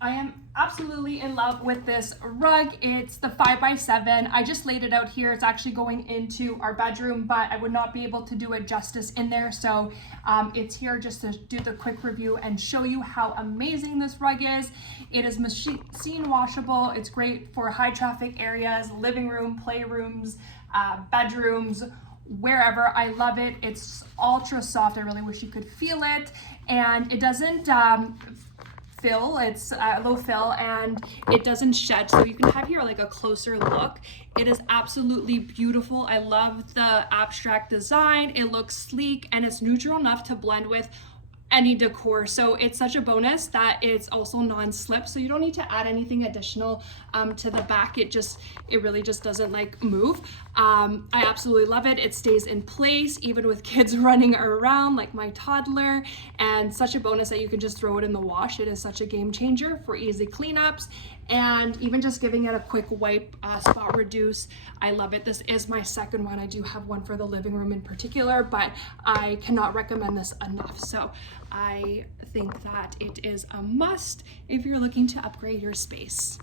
I am absolutely in love with this rug. It's the 5x7. I just laid it out here. It's actually going into our bedroom, but I would not be able to do it justice in there. So it's here just to do the quick review and show you how amazing this rug is. It is machine washable. It's great for high traffic areas, living room, playrooms, bedrooms, wherever. I love it. It's ultra soft. I really wish you could feel it. And it doesn't fill, it's low fill, and it doesn't shed, so you can have here like a closer look. It is absolutely beautiful. I love the abstract design. It looks sleek and it's neutral enough to blend with any decor, so it's such a bonus that it's also non-slip, so you don't need to add anything additional to the back. It really just doesn't like move. I absolutely love it. It stays in place even with kids running around like my toddler, and such a bonus that you can just throw it in the wash. It is such a game changer for easy cleanups and even just giving it a quick wipe, spot reduce. I love it. This is my second one. I do have one for the living room in particular, but I cannot recommend this enough. So I think that it is a must if you're looking to upgrade your space.